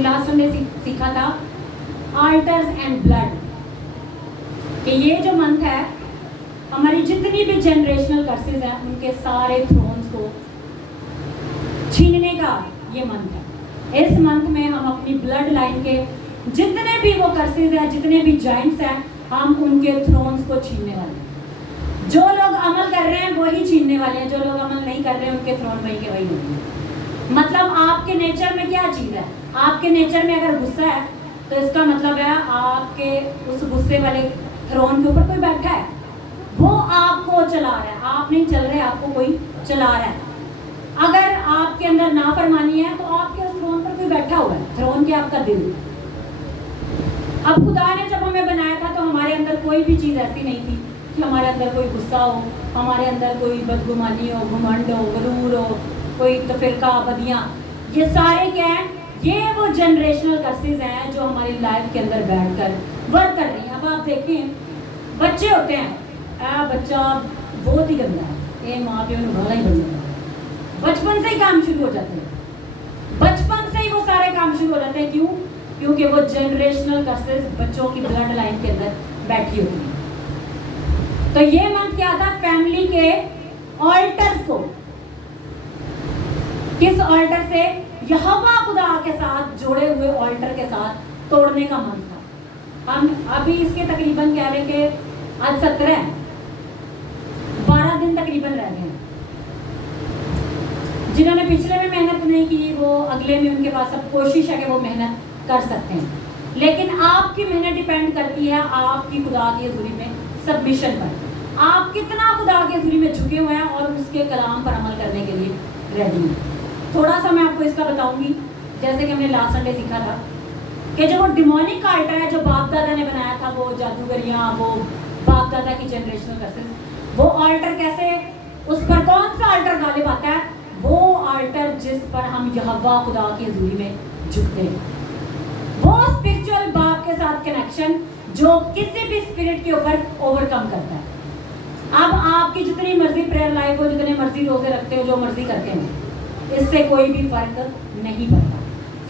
हमने last Sunday सीखा था आल्टर्स एंड ब्लड, कि ये जो मंथ है हमारी जितनी भी जनरेशनल कर्सेस हैं उनके सारे थ्रोन्स को छीनने का ये मंथ है। इस मंथ में हम अपनी ब्लड लाइन के जितने भी वो कर्सेस हैं, जितने भी जॉइंट्स हैं, हम उनके थ्रोन्स को छीनने वाले हैं। जो लोग अमल कर रहे हैं वही छीनने वाले हैं, जो लोग अमल नहीं कर रहे हैं उनके थ्रोन वही के वही होंगे। मतलब आपके नेचर में क्या चीज़ है, आपके नेचर में अगर गुस्सा है तो इसका मतलब है आपके उस गुस्से वाले थ्रोन के ऊपर कोई बैठा है, वो आपको चला रहा है, आप नहीं चल रहे, आपको कोई चला रहा है। अगर आपके अंदर नाफरमानी है तो आपके उस थ्रोन पर कोई बैठा हुआ है, थ्रोन के आपका दिल। अब खुदा ने जब हमें बनाया था तो हमारे अंदर कोई भी चीज़ ऐसी नहीं थी कि हमारे अंदर कोई गुस्सा हो, हमारे अंदर कोई बदगुमानी हो, घमंड हो, गरूर हो, कोई तफिरका बदियाँ, ये सारे क्या हैं, ये वो जनरेशनल कर्सेस हैं जो हमारी लाइफ के अंदर बैठकर वर्क कर रही हैं। अब आप देखें बच्चे होते हैं, बच्चा बहुत ही गंदा है, ये माँ प्यो ने भला ही बन जाता है, बचपन से ही काम शुरू हो जाते हैं, बचपन से ही वो सारे काम शुरू हो जाते हैं। क्यों? क्योंकि वो जनरेशनल कर्सेस बच्चों की ब्लड लाइन के अंदर बैठी होती है। तो ये मंथ क्या था, फैमिली के ऑल्टर्स को, किस ऑल्टर से, यहोवा खुदा के साथ जोड़े हुए ऑल्टर के साथ तोड़ने का मंथ था। हम अभी इसके तकरीबन कह रहे कि आज 17 12 दिन तकरीबन रह गए हैं। जिन्होंने पिछले में मेहनत नहीं की वो अगले में उनके पास अब कोशिश है कि वो मेहनत कर सकते हैं, लेकिन आपकी मेहनत डिपेंड करती है आपकी खुदा की हुजूरी में सबमिशन पर, आप कितना खुदा की हुजूरी में झुके हुए हैं और उसके कलाम पर अमल करने के लिए रेडी हैं। थोड़ा सा मैं आपको इसका बताऊंगी, जैसे कि हमने लास्ट संडे सीखा था कि जो वो डिमोनिक आल्टर है जो बाप दादा ने बनाया था, वो जादूगरियाँ, वो बाप दादा की जनरेशनल कर्सेस, वो आल्टर कैसे, उस पर कौन सा आल्टर गालिब आता है, वो आल्टर जिस पर हम यहोवा खुदा की हुजूरी में झुकते हैं, वो स्पिरिचुअल बाप के साथ कनेक्शन जो किसी भी स्पिरिट के ऊपर ओवरकम करता है। अब आपकी जितनी मर्जी प्रेयर लाइफ हो, जितने मर्जी रोजे रखते हो, जो मर्जी करते हो, इससे कोई भी फर्क नहीं पड़ता।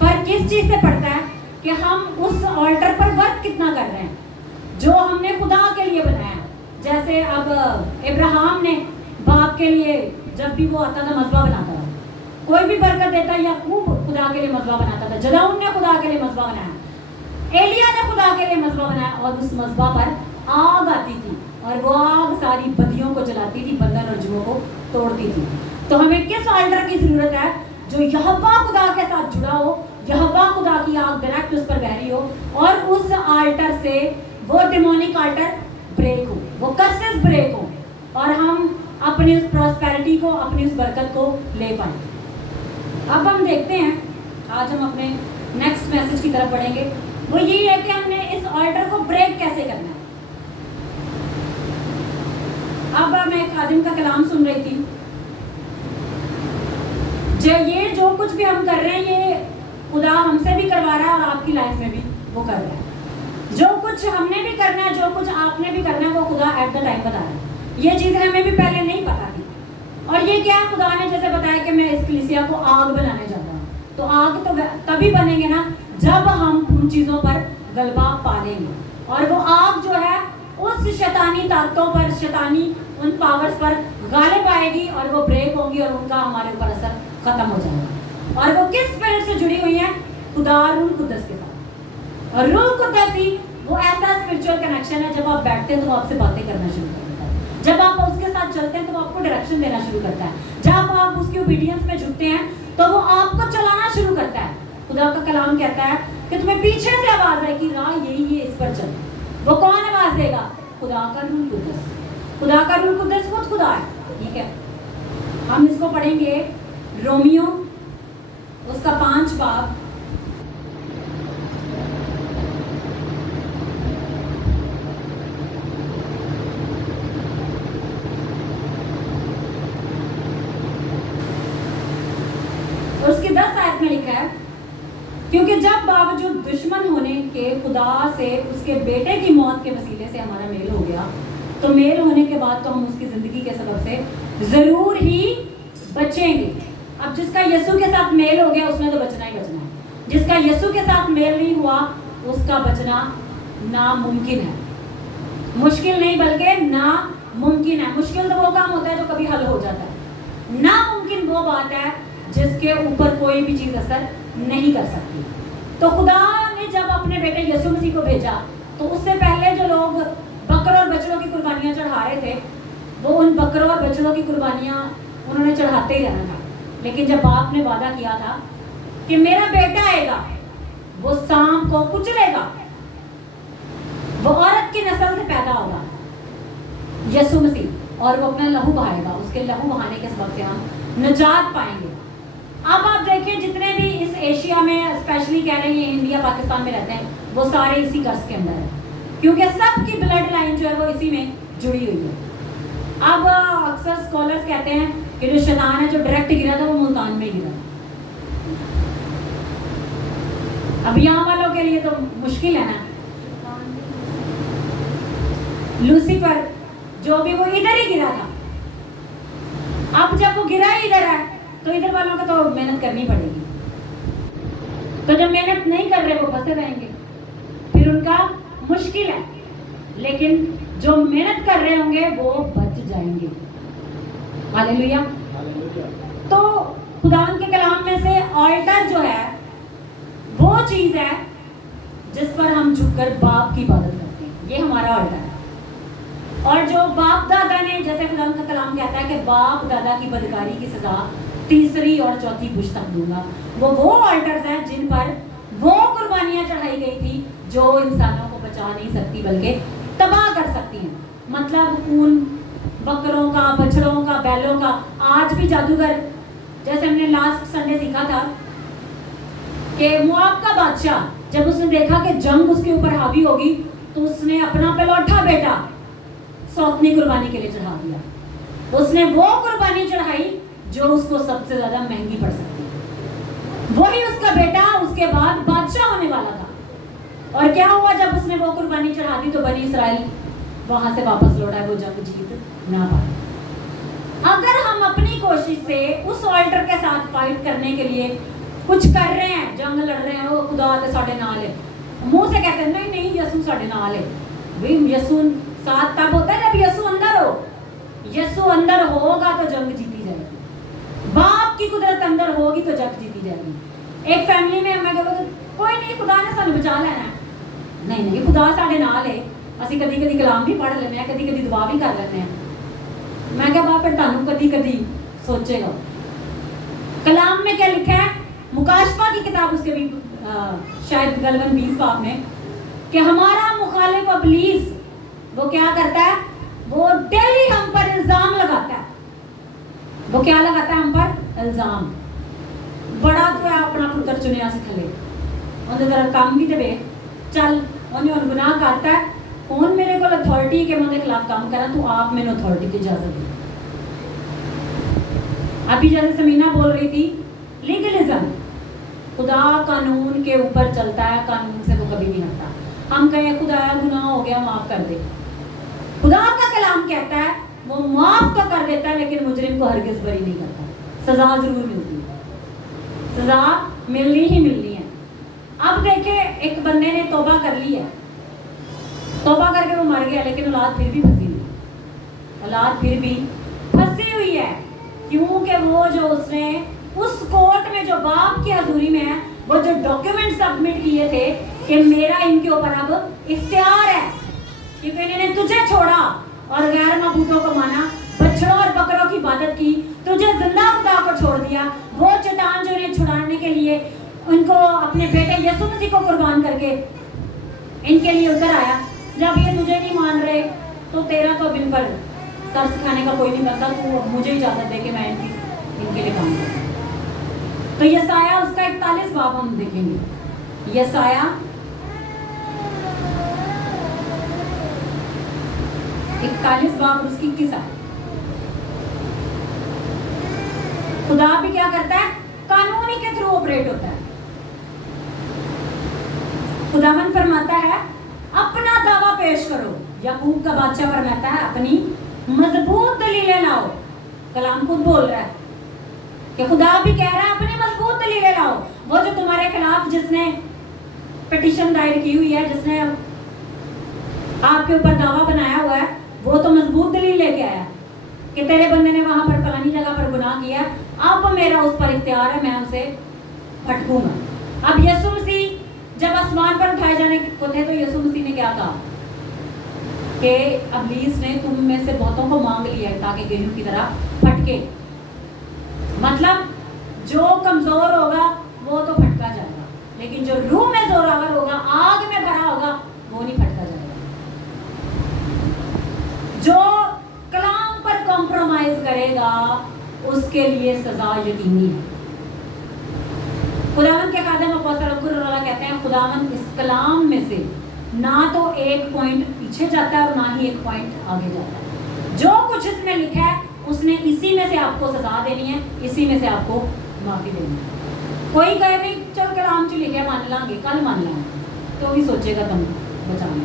फर्क किस चीज से पड़ता है कि हम उस ऑल्टर पर वर्क कितना कर रहे हैं जो हमने खुदा के लिए बनाया। जैसे अब इब्राहिम ने बाप के लिए जब भी वो आता था मज़बा बनाता था, कोई भी बरकत देता, याकूब खुदा के लिए मज़बा बनाता था, जदाऊन ने खुदा के लिए मज़बा बनाया, एलिया ने खुदा के लिए मज़बा बनाया, और उस मज़बा पर आग आती थी और वो आग सारी बदियों को जलाती थी, बंधन और जुओं को तोड़ती थी। तो हमें किस ऑल्टर की जरूरत है, जो यहोवा खुदा के साथ जुड़ा हो, यहोवा खुदा की आग डायरेक्ट उस पर बह रही हो और उस ऑल्टर से वो डिमोनिक ऑल्टर ब्रेक हो, वो कर्सेस ब्रेक हो और हम अपनी उस प्रॉस्पेरिटी को, अपनी उस बरकत को ले पाए। अब हम देखते हैं, आज हम अपने नेक्स्ट मैसेज की तरफ बढ़ेंगे। वो यही है कि हमने इस ऑल्टर को ब्रेक कैसे करना है। अब मैं एक आदम का कलाम सुन रही थी, ये जो कुछ भी हम कर रहे हैं ये खुदा हमसे भी करवा रहा है और आपकी लाइफ में भी वो कर रहा है। जो कुछ हमने भी करना है, जो कुछ आपने भी करना है, वो खुदा एट द टाइम बता रहा है। ये चीज़ें हमें भी पहले नहीं पता थी। और ये क्या, खुदा ने जैसे बताया कि मैं इस कलीसिया को आग बनाने जाता हूँ, तो आग तो तभी बनेंगे ना जब हम उन चीज़ों पर गलबा पा लेंगे, और वो आग जो है उस शैतानी ताकतों पर, शैतानी उन पावर्स पर गालिब आएगी और वो ब्रेक होंगी और उनका हमारे ऊपर असर खत्म हो जाएगा। और वो किस स्पिरिट से जुड़ी हुई है, खुदा रूल कुद्दस के साथ। और रूल कुद्दस ही वो ऐसा स्पिरिचुअल कनेक्शन है, जब आप बैठते हैं तो वो आपसे बातें करना शुरू कर देता है, जब आप उसके साथ चलते हैं तो वो आपको डायरेक्शन देना शुरू करता है, जब आप उसकी ओबीडियंस में झुकते हैं तो वो आपको चलाना शुरू करता है। खुदा का कलाम कहता है कि तुम्हें पीछे से आवाज है कि राह यही है, इस पर चल। वो कौन आवाज देगा? खुदा का रूल कुद्दस। खुदा का रूल कुद्दस खुद खुदा है, ठीक है। हम इसको पढ़ेंगे रोमियो उसका 5 बाब, और उसकी 10 आयत में लिखा है, क्योंकि जब बावजूद दुश्मन होने के खुदा से उसके बेटे की मौत के वसीले से हमारा मेल हो गया, तो मेल होने के बाद तो हम उसकी ज़िंदगी के सबब से ज़रूर ही बचेंगे। अब जिसका यीशु के साथ मेल हो गया उसने तो बचना ही बचना है। جس کا یسوع کے ساتھ میل نہیں ہوا اس کا بچنا ناممکن ہے. مشکل نہیں بلکہ ناممکن ہے. مشکل تو وہ کام ہوتا ہے جو کبھی حل ہو جاتا ہے. ناممکن وہ بات ہے جس کے اوپر کوئی بھی چیز اثر نہیں کر سکتی. تو خدا نے جب اپنے بیٹے یسوع مسیح کو بھیجا تو اس سے پہلے جو لوگ بکروں اور بچڑوں کی قربانیاں چڑھا رہے تھے وہ ان بکروں اور بچڑوں کی قربانیاں انہوں نے چڑھاتے ہی رہنا تھا. لیکن جب باپ نے وعدہ کیا تھا کہ میرا بیٹا آئے گا, وہ سانپ کو کچلے گا, وہ عورت کی نسل سے پیدا ہوگا, یسوع مسیح, اور وہ اپنا لہو بہائے گا, اس کے لہو بہانے کے سبب سے ہم نجات پائیں گے. اب آپ دیکھیں جتنے بھی اس ایشیا میں اسپیشلی کہہ رہے ہیں انڈیا پاکستان میں رہتے ہیں وہ سارے اسی قرض کے اندر ہیں, کیونکہ سب کی بلڈ لائن جو ہے وہ اسی میں جڑی ہوئی ہے. اب اکثر اسکالرس کہتے ہیں کہ جو شیطان ہے جو ڈائریکٹ گرا تھا وہ ملتان میں گرا. اب یہاں والوں کے لیے تو مشکل ہے نا. لوسیفر جو بھی وہ ادھر ہی گرا تھا, اب جب وہ گرا ہی ادھر ہے تو ادھر والوں کو تو محنت کرنی پڑے گی. تو جب محنت نہیں کر رہے وہ پھنسے رہیں گے, پھر ان کا مشکل ہے. لیکن جو محنت کر رہے ہوں گے وہ بچ جائیں گے. ہاللیلویا. تو خدا کے کلام میں سے آلٹر جو ہے وہ چیز ہے جس پر ہم جھک کر باپ کی عبادت کرتے ہیں, یہ ہمارا آلٹر ہے. اور جو باپ دادا نے, جیسے خدا کا کلام کہتا ہے کہ باپ دادا کی بدکاری کی سزا تیسری اور چوتھی پشت تک دوں گا, وہ آلٹرز ہیں جن پر وہ قربانیاں چڑھائی گئی تھی جو انسانوں کو بچا نہیں سکتی بلکہ تباہ کر سکتی ہیں. مطلب ان بکروں کا, بچڑوں کا, بیلوں کا. آج بھی جادوگر, جیسے ہم نے لاسٹ سنڈے سیکھا تھا کہ مواب کا بادشاہ جب اس نے دیکھا کہ جنگ اس کے اوپر حاوی ہوگی تو اس نے اپنا پلوٹھا بیٹا سوتنی قربانی کے لیے چڑھا دیا. اس نے وہ قربانی چڑھائی جو اس کو سب سے زیادہ مہنگی پڑ سکتی. وہی اس کا بیٹا اس کے بعد بادشاہ ہونے والا تھا. اور کیا ہوا جب اس نے وہ قربانی چڑھا دی تو بنی اسرائیل وہاں سے واپس لوٹا, وہ جنگ جیت نہ پائے. اگر ہم اپنی کوشش سے اس آلٹر کے ساتھ فائٹ کرنے کے لیے کچھ کر رہے ہیں, جنگ لڑ رہے ہیں, وہ خدا تے ساڈے نال ہے, منہ سے کہتے ہیں نہیں نہیں یسوع ساڈے نال ہے. بھئی یسوع ساتھ تب ہوتا ہے جب یسوع اندر ہو. یسوع اندر ہوگا تو جنگ جیتی جائے گی. باپ کی قدرت اندر ہوگی تو جنگ جیتی جائے گی. ایک فیملی میں کہتا کوئی نہیں خدا نے سانو بچا لینا ہے. نہیں خدا ساڈے نال ہے. اسی کدی کدی کلام بھی پڑھ لینے ہیں, کدی کدی دعا بھی کر لینے ہیں. میں کہا باپ پھر تانوں کدی کدی سوچے گا. کلام میں کیا لکھا ہے, مکاشفہ کی کتاب اس کے بھی شاید غالباً 20 باب میں, کہ ہمارا مخالف ابلیس وہ کیا کرتا ہے, وہ ڈیلی ہم پر الزام لگاتا ہے. وہ کیا لگاتا ہے ہم پر الزام. بڑا تو ہے اپنا پتر چنیا سے تھلے اندر طرح کام بھی دے چل انہیں گناہ کرتا ہے. کون میرے کو اتھارٹی کے مندے خلاف کام کرا, تو آپ میں نے اتھارٹی کی اجازت دی. ابھی جیسے سمینہ بول رہی تھی لیگلزم, خدا قانون کے اوپر چلتا ہے, قانون سے وہ کبھی نہیں ہٹتا. ہم کہیں خدا گناہ ہو گیا معاف کر دے. خدا کا کلام کہتا ہے وہ معاف تو کر دیتا ہے لیکن مجرم کو ہرگز بری نہیں کرتا. سزا ضرور ملتی ہے, سزا ملنی ہی ملنی ہے. اب دیکھیں ایک بندے نے توبہ کر لی ہے, توبہ کر کے وہ مر گیا, لیکن اولاد پھر بھی پھنسی ہوئی, اولاد پھر بھی پھنسی ہوئی ہے. کیونکہ وہ جو اس نے اس کورٹ میں جو باپ کی حضوری میں ہے وہ جو ڈاکیومنٹ سبمٹ کیے تھے کہ میرا ان کے اوپر اب اختیار ہے, کیونکہ انہوں نے تجھے چھوڑا اور غیر معبودوں کو مانا, بچڑوں اور بکروں کی عبادت کی, تجھے زندہ خدا کو چھوڑ دیا. وہ چٹان جو انہیں چھڑانے کے لیے ان کو اپنے بیٹے یسوع مسیح کو قربان کر کے ان کے لیے اتر آیا. جب یہ تجھے نہیں مان رہے تو تیرا تو ان پر قرض کھانے کا کوئی نہیں بنتا, تو مجھے اجازت دے کہ میں ان کے لیے کام کروں. تو یسایہ اس کا 41 باب ہم دیکھیں گے. یسایہ 41 باب اس کی 21 آیت. خدا بھی کیا کرتا ہے, قانونی کے تھرو آپریٹ ہوتا ہے. خداوند فرماتا ہے اپنا دعویٰ پیش کرو. یعقوب کا بادشاہ فرماتا ہے اپنی مضبوط دلیلیں لاؤ. کلام خود بول رہا ہے کہ خدا بھی کہہ رہا ہے اپنی مضبوط دلیلیں لاؤ. वो जो तुम्हारे खिलाफ जिसने पिटीशन दायर की हुई है, जिसने आपके ऊपर दावा बनाया हुआ है, वो तो मजबूत दलील लेके आया कि तेरे बंदे ने वहां पर फलानी जगह पर गुनाह किया, अब मेरा उस पर इख्तियार है, मैं उसे फटकूंगा। अब यीशु मसीह जब आसमान पर उठाए जाने को थे तो यीशु मसीह ने क्या कहा कि इब्लीस ने तुम में से बहुतों को मांग लिया है ताकि गेहूं की तरह फटके। मतलब जो कमजोर होगा वो तो फटका जाएगा, लेकिन जो रूह में जोरावर होगा, आग में भरा होगा, वो नहीं फटका जाएगा। जो कलाम पर कॉम्प्रोमाइज करेगा उसके लिए सजा यकीनी है। खुदावंद के खादिम अपोस्तल अब्दुल्लाह कहते हैं, खुदावंद इस कलाम में से ना तो एक पॉइंट पीछे जाता है और ना ही एक पॉइंट आगे जाता है। जो कुछ इसमें लिखा है उसने इसी में से आपको सजा देनी है, इसी में से आपको माफी देनी है। कोई कहे नहीं चल कलाम च लिखे मान लांगे, कल मान लांगे, तो भी सोचेगा तुम बचाने।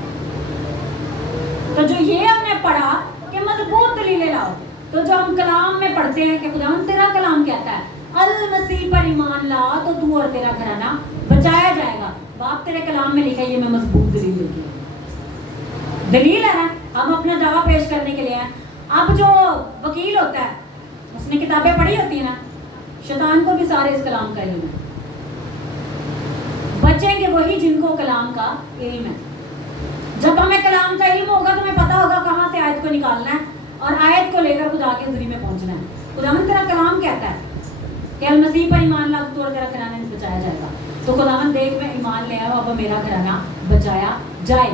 तो जो ये हमने पढ़ा कि मजबूत दलीलें लाओ, तो जो हम कलाम में पढ़ते हैं कि खुदावंद तेरा कलाम कहता है अल मसीह पर ईमान ला तो तू और तेरा घराना बचाया जाएगा। बाप तेरे कलाम में लिखा है, ये मैं मजबूत दलील लेके आई। दलील है ना, हम अपना दावा पेश करने के लिए हैं। अब जो वकील होता है उसने किताबें पढ़ी होती है ना, शैतान को भी सारे इस कलाम का इल्म है। बचेंगे वही जिनको कलाम का इल्म है। जब हमें कलाम का इल्म होगा तो हमें पता होगा कहाँ से आयत को निकालना है और आयत को लेकर खुदा के हुजूरी में पहुंचना है। खुदावंद तेरा कलाम कहता है कि अल मसीह पर ईमान ला तो तेरा घराना बचाया जाएगा। तो खुदावंद देख मैं ईमान ले आओ, अब मेरा घराना बचाया जाए,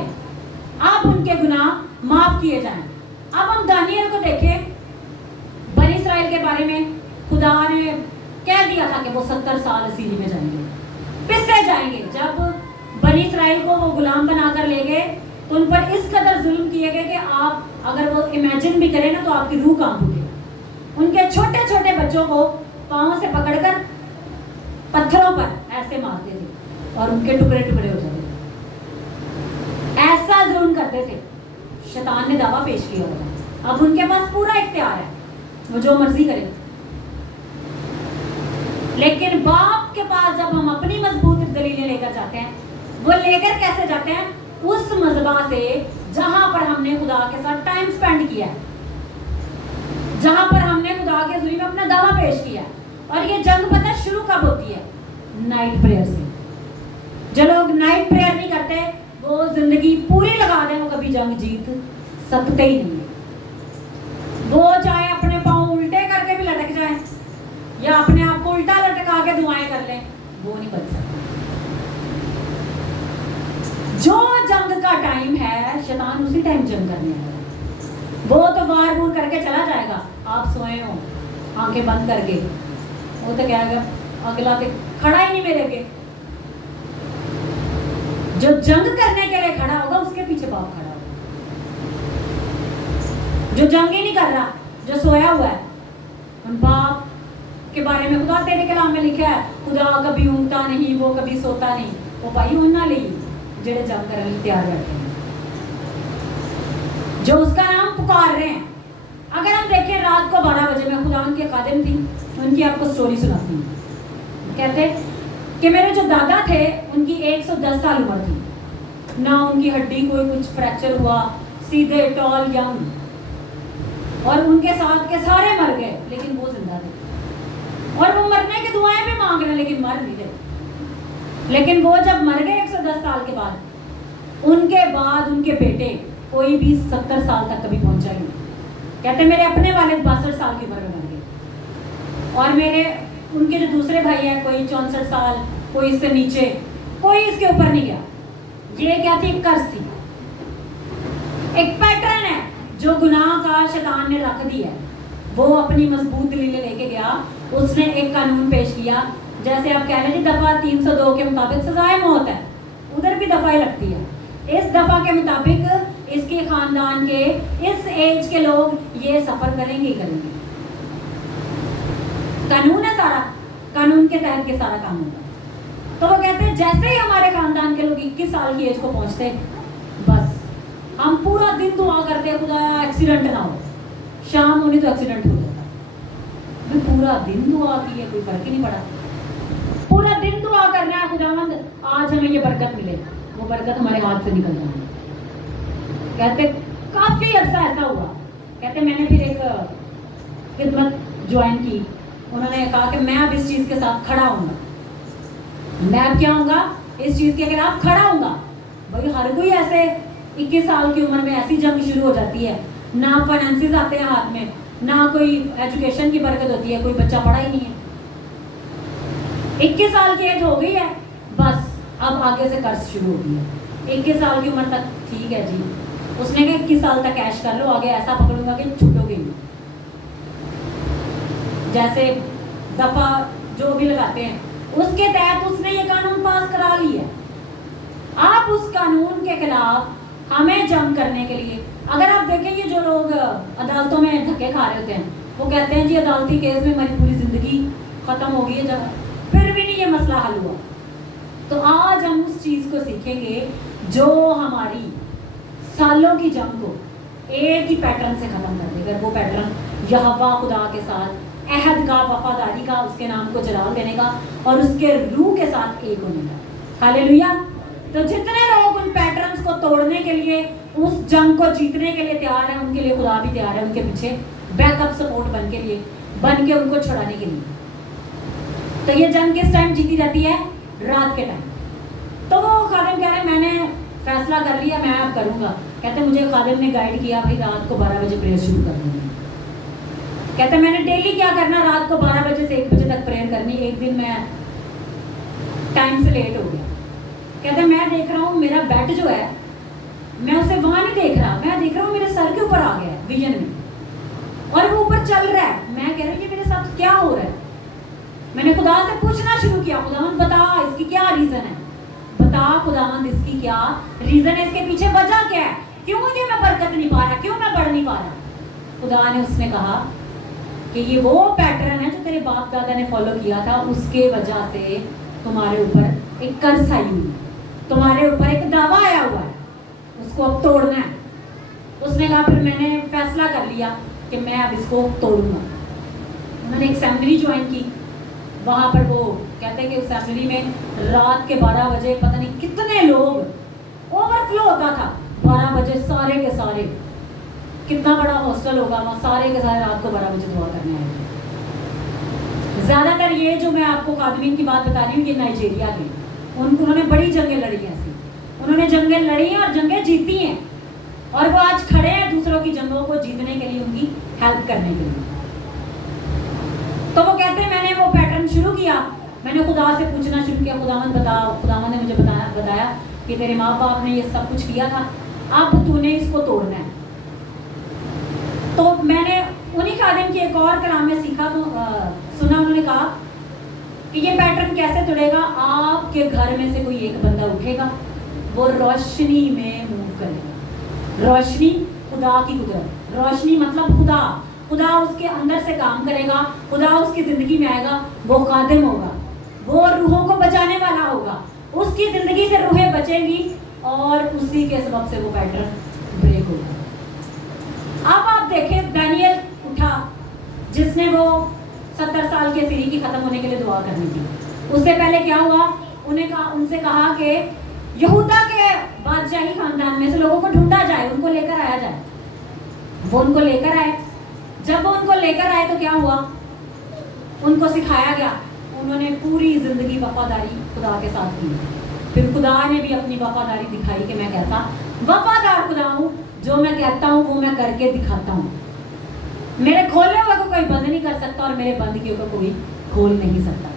अब उनके गुनाह माफ किए जाएं। अब हम दानियल को देखें, बनी इस्राइल के बारे में खुदा ने कह दिया था कि वो 70 साल असीरी में जाएंगे, पिससे जाएंगे। जब बनी इस्राइल को वो गुलाम बनाकर ले गए तो उन पर इस कदर जुल्म किए गए कि आप अगर वो इमेजिन भी करें ना तो आपकी रूह कांप उठे। उनके छोटे छोटे बच्चों को पांव से पकड़कर पत्थरों पर ऐसे मारते थे और उनके टुकड़े टुकड़े हो जाते थे। ऐसा जुल्म करते थे। शैतान ने दावा पेश किया होगा, अब उनके पास पूरा इख्तियार है, वो जो मर्जी करे। लेकिन बाप के पास जब हम अपनी मजबूत दलीलें लेकर जाते हैं, वो लेकर कैसे जाते हैं? उस मजबा से जहां पर हमने खुदा के साथ टाइम स्पेंड किया, जहां पर हमने खुदा के हुजूरी में अपना दावा पेश किया। और ये जंग पता शुरू कब होती है? नाइट प्रेयर से। जो लोग नाइट प्रेयर नहीं करते वो जिंदगी पूरी लगा दें, वो कभी जंग जीत सकते ही नहीं है। वो चाहे अपने पांव उल्टे करके भी लटक जाए या अपने आप को उल्टा लटका के दुआएं कर लें, वो नहीं बच सकते। जो जंग का टाइम है, शैतान उसी टाइम जंग करने आएगा। वो तो वार वूर करके चला जाएगा, आप सोए हो आंखें बंद करके, वो तो कहेगा अगला के खड़ा ही नहीं मेरे के। जो जंग करने के लिए खड़ा होगा उसके पीछे बाप खड़ा होगा। जो जंग ही नहीं कर रहा, जो सोया हुआ है, उन बाप के बारे में खुदा तेरे कलाम में लिखा है, खुदा कभी ऊँगता नहीं, वो कभी सोता नहीं। वो भाई उन्ना ली जेड़े जंग करने लिए तैयार बैठे हैं, जो उसका नाम पुकार रहे हैं। अगर हम देखें रात को 12 बजे में खुदा उनके खादिम थी, उनकी आपको स्टोरी सुनाती हूँ। कहते कि मेरे जो दादा थे उनकी 110 साल उम्र थी, ना उनकी हड्डी कोई कुछ फ्रैक्चर हुआ, सीधे टॉल यंग, और उनके साथ के सारे मर गए लेकिन वो जिंदा थे। और वो मरने की दुआएं भी मांग रहे लेकिन मर नहीं रहे। लेकिन वो जब मर गए 110 साल के बाद, उनके बाद उनके बेटे कोई भी 70 साल तक कभी पहुंचा ही नहीं। कहते मेरे अपने वाले 62 साल की उम्र में मर गए, और मेरे उनके जो दूसरे भाई हैं कोई 64 साल, कोई इससे नीचे, कोई इसके ऊपर नहीं गया। ये क्या थी? कर्ज थी, एक पैटर्न है जो गुनाह का शैतान ने रख दिया है। वो अपनी मजबूत दलीलें लेके गया, उसने एक कानून पेश किया, जैसे आप कह रहे हैं दफा 302 के मुताबिक सजाए मौत है, उधर भी दफा ही लगती है। इस दफा के मुताबिक इसके खानदान के इस एज के लोग ये सफर करेंगे ही करेंगे। कानून है सारा, कानून के तहत के सारा काम होगा। तो वो कहते हैं जैसे ही हमारे खानदान के लोग 21 साल की एज को पहुंचते, बस हम पूरा दिन दुआ करते हैं खुदा एक्सीडेंट ना हो। शाम होनी तो एक्सीडेंट हो जाता, पूरा दिन दुआ की है, कोई फर्क ही नहीं पड़ा। पूरा दिन दुआ करना है, खुदावंद आज हमें ये बरकत मिले, वो बरकत हमारे हाथ से निकल जाए। कहते काफी अरसा ऐसा हुआ। कहते मैंने फिर एक खिदमत ज्वाइन की, उन्होंने कहा कि मैं अब इस चीज के साथ खड़ा हूँगा, मैं अब क्या हूँगा, इस चीज के खिलाफ खड़ा हूँगा। भाई हर कोई ऐसे 21 साल की उम्र में ऐसी जंग शुरू हो जाती है, ना फाइनेंसेस आते हैं हाथ में, ना कोई एजुकेशन की बरकत होती है, कोई बच्चा पढ़ा ही नहीं है। 21 साल की एज हो गई है, बस अब आगे से कर्ज शुरू हो गई है। 21 साल की उम्र तक ठीक है जी, उसने कहा 21 साल तक ऐश कर लो, आगे ऐसा पकड़ूंगा कि छूटोगे नहीं। जैसे दफा जो भी लगाते हैं उसके तहत उसने ये कानून पास करा लिया। आप उस कानून के खिलाफ हमें जंग करने के लिए, अगर आप देखेंगे जो लोग अदालतों में धक्के खा रहे होते हैं, वो कहते हैं जी अदालती केस में हमारी पूरी जिंदगी खत्म हो गई है, जब फिर भी नहीं ये मसला हल हुआ। तो आज हम उस चीज को सीखेंगे जो हमारी सालों की जंग को एक ही पैटर्न से खत्म कर देगा। वो पैटर्न यहोवा खुदा के साथ अहद का, वफादारी का, उसके नाम को जलाल देने का और उसके रूह के साथ एक होने का। हालेलुया। तो जितने लोग उन पैटर्न्स को तोड़ने के लिए, उस जंग को जीतने के लिए तैयार है, उनके लिए खुदा भी तैयार है, उनके पीछे बैकअप सपोर्ट बन के उनको छुड़ाने के लिए। तो ये जंग किस टाइम जीती जाती है? रात के टाइम। तो वो खादिम कह रहे मैंने फैसला कर लिया, मैं अब करूंगा। कहते मुझे खादिम ने गाइड किया भाई रात को 12 बजे प्रेयर शुरू कर देंगे। कहते मैंने डेली क्या करना, रात को 12 बजे से 1 बजे तक प्रेयर करनी। एक दिन मैं टाइम से लेट हो गया। कहते मैं देख रहा हूँ मेरा बेड जो है, मैं उसे वहां नहीं देख रहा, मैं देख रहा हूँ मेरे सर के ऊपर आ गया विजन में, और वो ऊपर चल रहा है। मैं कह रही हूँ कि मेरे साथ क्या हो रहा है। मैंने खुदा से पूछना शुरू किया, खुदावंद बता इसकी क्या रीजन है, बता खुदावंद इसकी क्या रीजन है, इसके पीछे वजह क्या है, क्यों ये मैं बरकत नहीं पा रहा, क्यों मैं बढ़ नहीं पा रहा। खुदा ने उसने कहा कि ये वो पैटर्न है जो तेरे बाप दादा ने फॉलो किया था, उसके वजह से तुम्हारे ऊपर एक कर्ज आई हुई, तुम्हारे ऊपर एक दावा आया हुआ है, उसको अब तोड़ना है। उसने कहा फिर मैंने फैसला कर लिया कि मैं अब इसको तोड़ूंगा। मैंने एक सेमिनरी ज्वाइन की, वहाँ पर वो कहते हैं कि उस सेमिनरी में रात के 12 बजे पता नहीं कितने लोग, ओवरफ्लो होता था 12 बजे, सारे के सारे, कितना बड़ा हॉस्टल होगा वहाँ, सारे के सारे रात को 12 बजे दुआ करने आए थे। ज़्यादातर ये जो मैं आपको खादिमीन की बात बता रही हूँ, ये नाइजीरिया के, उन्होंने बड़ी जंगें लड़ी हैं ऐसी, उन्होंने जंगें लड़ी हैं और जंगें जीती हैं, और वो आज खड़े हैं दूसरों की जंगों को जीतने के लिए, उनकी हेल्प करने के लिए। तो वो कहते हैं मैंने वो पैटर्न शुरू किया, मैंने खुदा से पूछना शुरू किया, खुदावंद बताओ। खुदावंद ने मुझे बताया कि तेरे माँ बाप ने ये सब कुछ किया था, अब तूने इसको तोड़ना है। तो मैंने उन्हीं खादिम की एक और कलाम में सीखा, तो सुना, उन्होंने कहा कि ये पैटर्न कैसे तोड़ेगा। आपके घर में से कोई एक बंदा उठेगा, वो रोशनी में मूव करेगा। रोशनी खुदा की कुदरत, रोशनी मतलब खुदा, खुदा उसके अंदर से काम करेगा, खुदा उसकी जिंदगी में आएगा, वो खादिम होगा, वो रूहों को बचाने वाला होगा, उसकी जिंदगी से रूहें बचेंगी और उसी के सबब से वो पैटर्न ब्रेक होगा। अब आप देखें दानियल उठा, जिसने वो 70 साल के सीरी की खत्म होने के लिए दुआ करनी थी। उससे पहले क्या हुआ, उनसे कहा कि यहूदा के बादशाही खानदान में से लोगों को ढूंढा जाए, उनको लेकर आया जाए। वो उनको लेकर आए। जब वो उनको लेकर आए तो क्या हुआ, उनको सिखाया गया, उन्होंने पूरी जिंदगी वफादारी खुदा के साथ की। फिर खुदा ने भी अपनी वफादारी दिखाई कि मैं कैसा वफादार खुदा हूँ, जो मैं कहता हूँ वो मैं करके दिखाता हूँ। मेरे खोले हुए को कोई बंद नहीं कर सकता और मेरे बंद किए को कोई खोल नहीं सकता।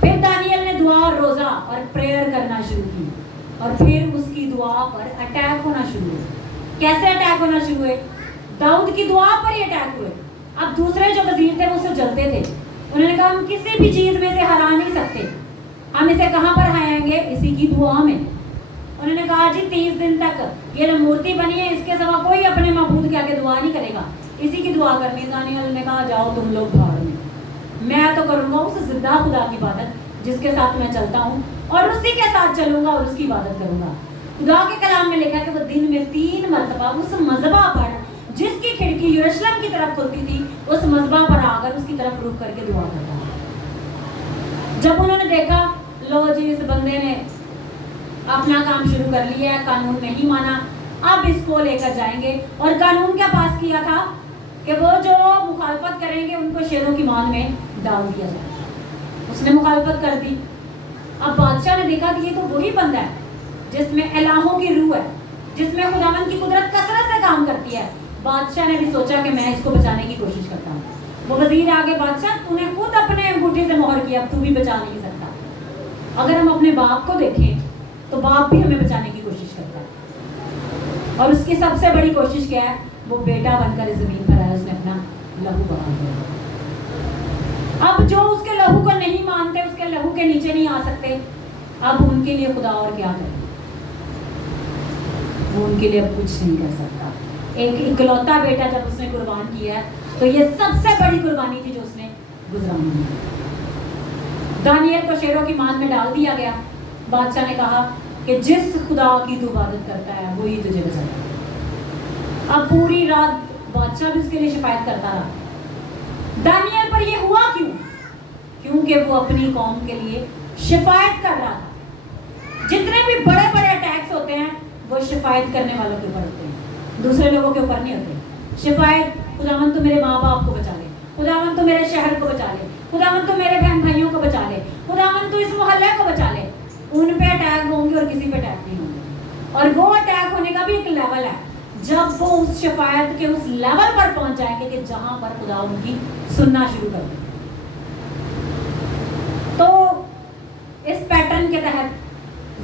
फिर दानियल ने दुआ और रोजा और प्रेयर करना शुरू की, और फिर उसकी दुआ पर अटैक होना शुरू हुए। कैसे अटैक होना शुरू हुए? दाऊद की दुआ पर ही अटैक हुए। अब दूसरे जो वजीर थे वो उससे जलते थे, उन्होंने कहा हम किसी भी चीज में से हरा नहीं सकते, हम इसे कहाँ पर हराएंगे? इसी की दुआ में। उन्होंने कहा जी 30 दिन तक ये मूर्ति बनी है, इसके सिवा कोई अपने महबूद के आगे दुआ नहीं करेगा, इसी की दुआ करनी। दानियल ने कहा जाओ तुम लोग भाड़ में, मैं तो करूंगा उस जिंदा खुदा की इबादत जिसके साथ मैं चलता हूँ, और उसी के साथ चलूंगा और उसकी इबादत करूंगा। खुदा के कलाम में लिखा है कि वो दिन में 3 मरतबा उस मज़बा पर जिसकी खिड़की यरूशलेम की तरफ खुलती थी, उस मज़बा पर आकर उसकी तरफ रुक करके दुआ करता। जब उन्होंने देखा लो जी इस बंदे ने अपना काम शुरू कर लिया है, कानून नहीं माना, अब इसको लेकर जाएंगे। और कानून क्या पास किया था कि वो जो मुखालफत करेंगे उनको शेरों की मान में डाल दिया जाए। उसने मुखालफत कर दी। अब बादशाह ने देखा कि ये तो वही बंदा है जिसमें इलाहों की रूह है, जिसमें खुदावंद की कुदरत कसरत से काम करती है। बादशाह ने भी सोचा कि मैं इसको बचाने की कोशिश करता हूँ। वो वजीर आगे, बादशाह तूने खुद अपने अंगूठे से मोहर किया, अब तू भी बचा नहीं सकता। अगर हम अपने बाप को देखें तो बाप भी हमें बचाने की कोशिश करता है, और उसकी सबसे बड़ी कोशिश क्या है, वो बेटा बनकर इस जमीन पर आया, उसने अपना लहू बहा दिया। अब जो उसके लहू को नहीं मानते, उसके लहू के नीचे नहीं आ सकते, अब उनके लिए खुदा और क्या करे, वो उनके लिए अब कुछ नहीं कर सकता। एक इकलौता बेटा जब उसने कुर्बान किया है तो ये सबसे बड़ी कुर्बानी थी जो उसने गुजरानी है। दानियल को शेरों की मान में डाल दिया गया। बादशाह ने कहा कि जिस खुदा की तू इबादत करता है वही तुझे बचाएगा। अब पूरी रात बादशाह भी उसके लिए शिकायत करता रहा। दानियल पर ये हुआ क्यों? क्योंकि वो अपनी कौम के लिए शिफायत कर रहा था। जितने भी बड़े बड़े अटैक्स होते हैं वो शिफायत करने वालों के ऊपर होते हैं, दूसरे लोगों के ऊपर नहीं होते। शिफायत, खुदावंद तो मेरे माँ बाप को बचा ले, खुदावंद तो मेरे शहर को बचा ले, खुदावंद तो मेरे बहन भाइयों को बचा ले, खुदावंद तो इस मोहल्ले को बचा ले। उन पे अटैक होंगे और किसी पे अटैक नहीं होंगे। और वो अटैक होने का भी एक लेवल है, जब वो उस शिफायत के उस लेवल पर पहुंच जाएंगे कि जहां पर खुदा उनकी सुनना शुरू कर दे। तो इस पैटर्न के तहत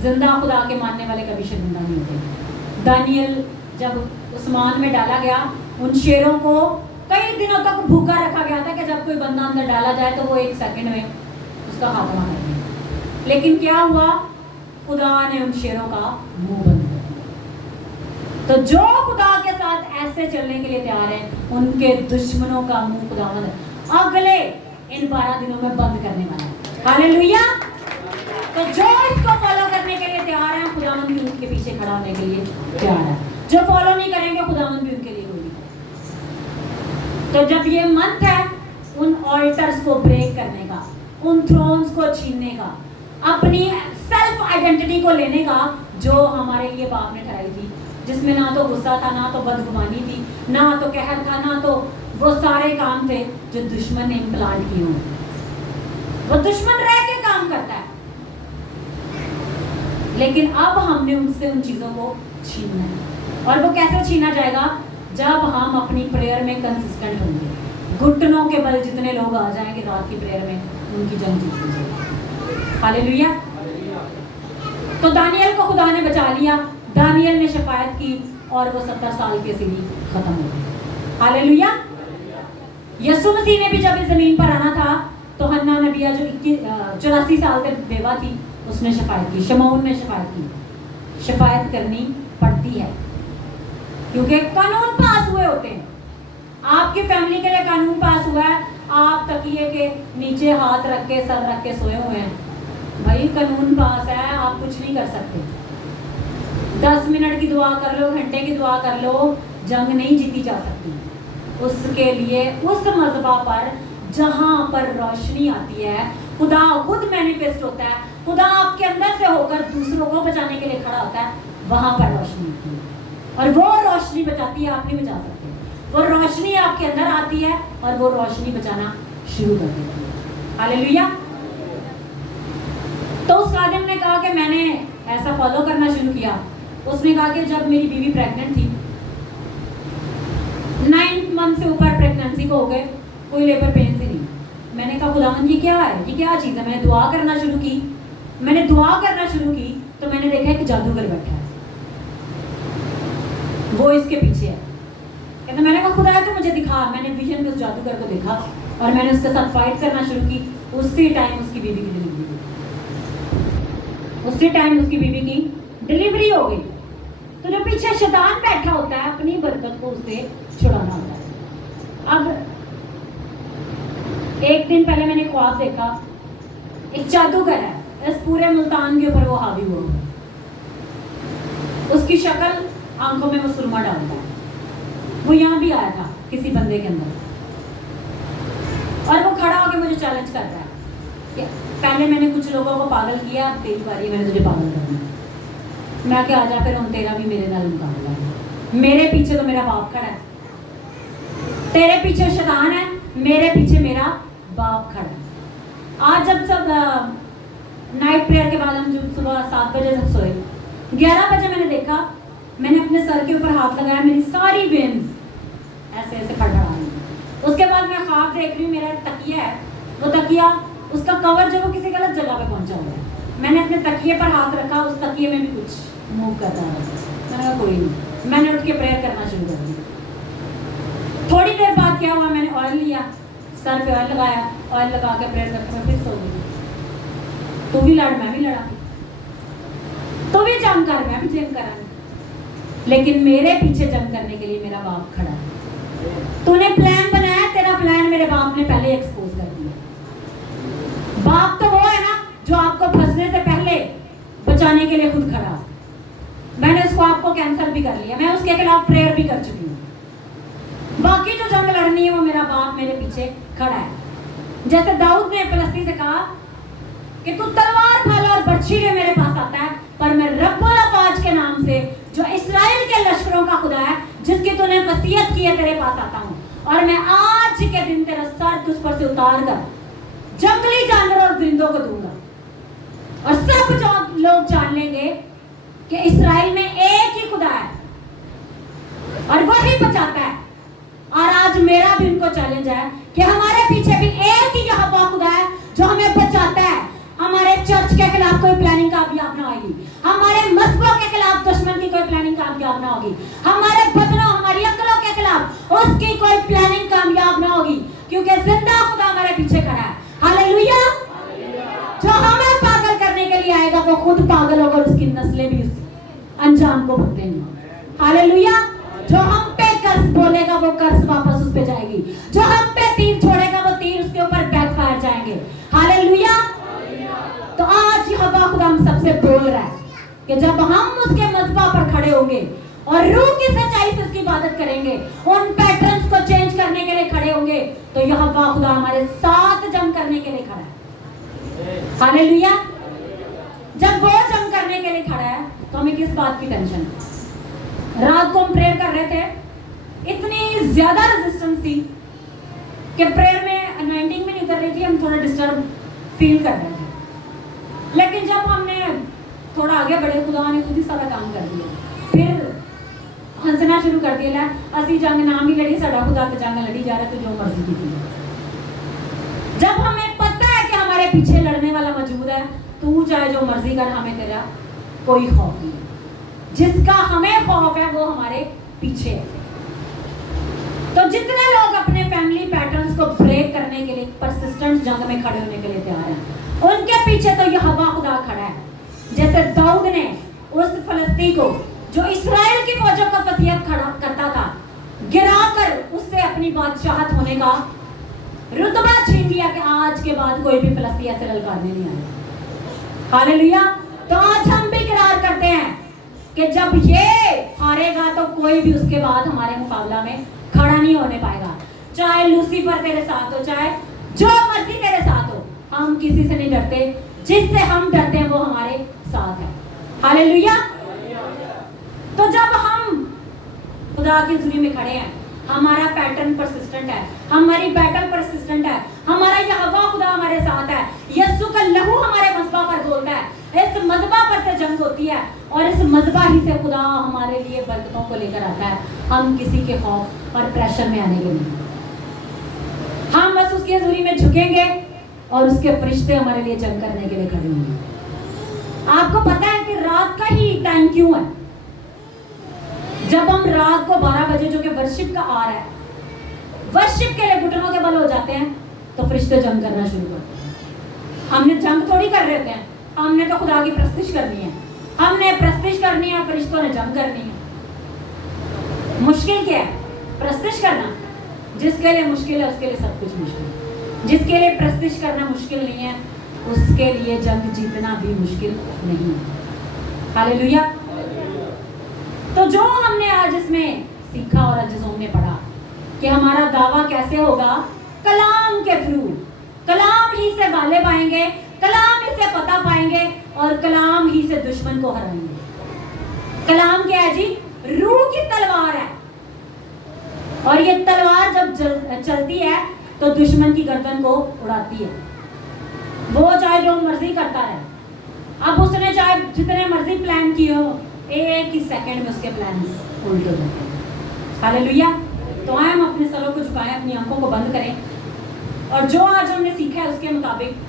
जिंदा खुदा के मानने वाले कभी शर्मिंदा नहीं होते। दानियल जब उस्मान में डाला गया, उन शेरों को कई दिनों तक भूखा रखा गया था कि जब कोई बंदा अंदर डाला जाए तो वो 1 सेकंड में उसका खात्मा कर दे। लेकिन क्या हुआ, खुदा ने उन शेरों का मुंह बंद कर दिया। तो जो खुदा के साथ ऐसे चलने के लिए तैयार है, उनके दुश्मनों का मुंह खुदावंद अगले इन 12 दिनों में बंद करने वाला है। हालेलुया। तो जो इसको फॉलो करने के लिए तैयार है, खुदावंद भी उनके पीछे खड़ा होने के लिए तैयार है। जो फॉलो नहीं करेंगे, खुदावंद भी उनके लिए कोई नहीं। तो जब ये मंथ है उन ऑल्टर्स को ब्रेक करने का, उन थ्रोन्स को छीनने का, अपनी सेल्फ आइडेंटिटी को लेने का जो हमारे लिए बाप ने ठहराई थी, जिसमें ना तो गुस्सा था, ना तो बदगुमानी थी, ना तो कहर था, ना तो वो सारे काम थे जो दुश्मन ने इम्प्लांट किए हों। वो दुश्मन रह के काम करता है, लेकिन अब हमने उनसे उन चीजों को छीनना है। और वो कैसे छीना जाएगा? जब हम अपनी प्रेयर में कंसिस्टेंट होंगे। घुटनों के बल जितने लोग आ जाएंगे रात की प्रेयर में, उनकी जंग जीत ली जाएगी। हालेलुया। तो दानियल को खुदा ने बचा लिया, दानियल ने शिकायत की और वो 70 साल की सीढ़ी खत्म हो गई। हालेलुया। यीशु मसीह ने भी जब इस जमीन पर आना था तो हन्ना नबिया जो 84 साल तक बेवा थी, उसने शिकायत की, शमौन ने शिकायत की। शिकायत करनी पड़ती है क्योंकि कानून पास हुए होते हैं। आपकी फैमिली के लिए कानून पास हुआ है, आप तकिए के नीचे हाथ रख के सर रख के सोए हुए हैं, भाई कानून पास है, आप कुछ नहीं कर सकते। 10 मिनट की दुआ कर लो, घंटे की दुआ कर लो, जंग नहीं जीती जा सकती। उसके लिए उस मज़बा पर जहां पर रोशनी आती है, खुदा खुद मैनिफेस्ट होता है, खुदा आपके अंदर से होकर दूसरों को बचाने के लिए खड़ा होता है, वहां पर रोशनी होती है। और वो रोशनी बचाती है, आप नहीं बचा सकते। वो रोशनी आपके अंदर आती है और वो रोशनी बचाना शुरू कर देती है। हालेलुया। तो उस खादिम ने कहा कि मैंने ऐसा फॉलो करना शुरू किया। उसने कहा कि जब मेरी बीवी प्रेग्नेंट थी, 9 मंथ से ऊपर प्रेगनेंसी को हो गए, कोई लेबर पेन ही नहीं। मैंने कहा खुदावंद ये क्या है, ये क्या चीज़ है? मैंने दुआ करना शुरू की। मैंने दुआ करना शुरू की तो मैंने देखा कि जादूगर बैठा है, वो इसके पीछे है। कहते मैंने कहा खुदा तो मुझे दिखा। मैंने विजन में उस जादूगर को देखा और मैंने उसके साथ फाइट करना शुरू की। उसी टाइम उसकी बीवी की डिलीवरी हुई। उसी टाइम उसकी बीवी की डिलीवरी हो गई। तो जो पीछे शैतान बैठा होता है, अपनी बरकत को उससे छुड़ाना होता है। अब एक दिन पहले मैंने ख्वाब देखा, एक जादूगर है, इस पूरे मुल्तान के ऊपर वो हावी हुआ। उसकी शक्ल, आंखों में वो सुरमा डालता है। वो यहाँ भी आया था किसी बंदे के अंदर, और वो खड़ा होकर मुझे चैलेंज कर रहा है कि पहले मैंने कुछ लोगों को पागल किया, अब तेरी बारी, मैंने तुझे पागल करना। मैं क्या आजा फिर हम तेरा भी मेरे नाल मुकाबला है। मेरे पीछे तो मेरा बाप खड़ा है, तेरे पीछे शैतान है, मेरे पीछे मेरा बाप खड़ा है। आज जब सब नाइट प्रेयर के बाद हम जब सुबह 7 बजे जब सोए, 11 बजे मैंने देखा, मैंने अपने सर के ऊपर हाथ लगाया, मेरी सारी वेन्स ऐसे ऐसे फड़फड़ा रही। उसके बाद मैं ख्वाब देख रही हूँ, मेरा तकिया है, वो तकिया उसका कवर जो वो किसी गलत जगह पे पहुंचा हुआ है। मैंने अपने तकिए पर हाथ रखा, उस तकिए में भी कुछ मूव कर रहा है। मैंने कहा कोई नहीं, मैंने उठ के प्रेयर करना शुरू कर दिया। थोड़ी देर बाद क्या हुआ, मैंने ऑयल लिया, सर पे ऑयल लगाया, ऑयल लगा के प्रेयर करके मैं फिर सो गई। तू भी लड़, मैं भी लड़ा, तू भी जंग कर, मैं भी जंग करा, लेकिन मेरे पीछे जंग करने के लिए मेरा बाप खड़ा है। तूने प्लान बनाया, तेरा प्लान मेरे बाप ने पहले एक्सपोज कर दिया। बाप तो वो है ना जो आपको फंसने से पहले बचाने के लिए खुद खड़ा। मैंने उसको आपको कैंसिल भी कर लिया, मैं उसके खिलाफ प्रेयर भी कर चुकी हूँ। बाकी जो जंग लड़नी है वो मेरा बाप मेरे पीछे खड़ा है। जैसे दाऊद ने फिलिस्ती से कहा कि तू तलवार भाला और बर्छी ले मेरे पास आता है, पर मैं रब्बुल अफवाज के नाम से जो इस्राएल के लश्करों का खुदा है, जिसकी तूने वसीयत की है, तेरे पास आता हूँ, और मैं आज के दिन तेरा सर तुझ पर से उतार कर जंगली जानवरों और परिंदों को दूंगा, और सब लोग जान लेंगे कि इस्राएल में एक ही खुदा है और वही बचाता है। और आज मेरा भी उनको चैलेंज है कि हमारे पीछे भी एक ही यहोवा खुदा है जो हमें बचाता है। हमारे चर्च के खिलाफ कोई प्लानिंग कामयाब ना होगी, हमारे मजहबों के खिलाफ दुश्मन की कोई प्लानिंग कामयाब ना होगी, हमारे बदनों हमारी अक्लों के खिलाफ उसकी कोई प्लानिंग कामयाब ना होगी, क्योंकि जिंदा खुदा हमारे पीछे खड़ा है। हालेलुया। जो हमें पागल करने के लिए आएगा वो खुद पागल होगा और उसकी नस्लें भी उस अंजाम को भुगतेंगी। हालेलुया। जो हम पे कर्ज बोलेगा वो कर्ज वापस उस पे जाएगी, जो हम पे तीर छोड़ेगा वो तीर उसके ऊपर बैकफायर जाएंगे। हालेलुया। तो आज यहोवा खुदा हम सबसे बोल रहा है कि जब हम उसके मज़बा पर खड़े होंगे और रूह की सच्चाई से उसकी इबादत करेंगे, उन पैटर्न्स को चेंज करने के लिए खड़े होंगे, तो यहोवा खुदा हमारे साथ जंग करने के लिए खड़ा है। हालेलुया। जब वो जंग करने के लिए खड़ा है तो हमें किस बात की टेंशन है? रात को हम प्रेयर कर रहे थे, इतनी ज्यादा रेजिस्टेंस थी कि प्रेयर में अनवाइंडिंग में नहीं कर रही थी, हम थोड़ा डिस्टर्ब फील कर रहे थे। लेकिन जब हमने थोड़ा आगे बढ़े, खुदा ने खुद ही सारा काम कर दिया, फिर हंसना शुरू कर दिया, असी जंग नाम ही लड़ी, साडा खुदा तो जंग लड़ी जा रहा, तो जो मर्जी की। जब हमें पता है कि हमारे पीछे लड़ने वाला मौजूद है, तू चाहे जो मर्जी कर, हमें तेरा कोई खौफ नहीं। जिसका हमें खौफ है वो हमारे पीछे है। तो जितने लोग अपने फैमिली पैटर्न्स को ब्रेक करने के लिए परसिस्टेंट जंग में खड़े होने के लिए तैयार हैं, उनके पीछे तो यहोवा खुदा खड़ा है। जैसे दाऊद ने उस फिलिस्ती को जो इस्राएल की फौजों का वसीयत खड़ा करता था, गिराकर उससे अपनी बादशाहत होने का रुतबा छीन लिया कि आज के बाद कोई भी फिलिस्ती ऐसे ललकारने नहीं आएगा। हालेलुया। तो आज हम भी इकरार करते हैं कि जब ये हारेगा तो कोई भी उसके बाद हमारे मुकाबला में खड़ा नहीं होने पाएगा। चाहे लूसीफर तेरे साथ हो, चाहे जो मर्जी तेरे साथ हो, हम किसी से नहीं डरते, जिससे हम डरते हैं वो हमारे साथ है। हालेलुया। तो जब हम खुदा की हुजूरी में खड़े हैं, हमारा पैटर्न परसिस्टेंट है, हमारी बैटल परसिस्टेंट है, हमारा यहोवा खुदा हमारे साथ है, यीशु का लहू हमारे मज़बा पर बोलता है, इस मज़बा पर से जंग होती है और इस मज़बा ही से खुदा हमारे लिए बरकतों को लेकर आता है। हम किसी के खौफ और प्रेशर में आने के नहीं, हम बस उसकी हुजूरी में झुकेंगे और उसके फरिश्ते हमारे लिए जंग करने के लिए खड़े होंगे। आपको पता है कि रात का ही टाइम क्यों है? जब हम रात को 12 बजे जो कि वर्शिप का आर है, वर्शिप के लिए घुटनों के बल हो जाते हैं, तो फरिश्ते जंग करना शुरू करते हैं। हमने जंग थोड़ी कर रहे हैं, हमने तो खुदा की प्रस्तिश करनी है, हमने प्रस्तिश करनी है, फरिश्तों ने जंग करनी है। मुश्किल क्या है? प्रस्तिश करना। जिसके लिए मुश्किल है उसके लिए सब कुछ मुश्किल है। जिसके लिए प्रस्तिश करना मुश्किल नहीं है, उसके लिए जंग जीतना भी मुश्किल नहीं है। हालेलुया। तो जो हमने आज इसमें सीखा और आज हमने पढ़ा कि हमारा दावा कैसे होगा, कलाम के थ्रू, कलाम ही से गालिब आएंगे, کلام ہی سے فتح پائیں گے اور کلام ہی سے دشمن کو ہرائیں گے. کلام کیا ہے جی؟ روح کی تلوار ہے, اور یہ تلوار جب چلتی ہے تو دشمن کی گردن کو اڑاتی ہے. وہ چاہے جو مرضی کرتا رہے, اب اس نے چاہے جتنے مرضی پلان کیے ہو, ایک ہی سیکنڈ میں اس کے پلانز الٹ ہو جاتے ہیں. ہاللیلویا. تو آئے ہم اپنے سروں کو جھکائیں, اپنی آنکھوں کو بند کریں, اور جو آج ہم نے سیکھا ہے اس کے مطابق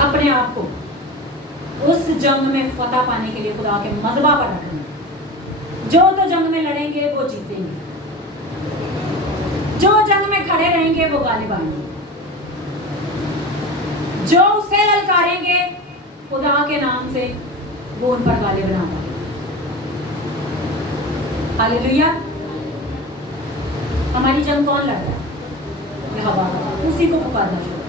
اپنے آپ کو اس جنگ میں فتح پانے کے لیے خدا کے مذبح پر رکھنا. جو تو جنگ میں لڑیں گے وہ جیتیں گے, جو جنگ میں کھڑے رہیں گے وہ غالب آئیں گے, جو اسے للکاریں گے خدا کے نام سے وہ ان پر غالب نہ آئے. ہاللیلویا. ہماری جنگ کون لڑتا ہے؟ یہ ہوا, اسی کو پکارنا شروع.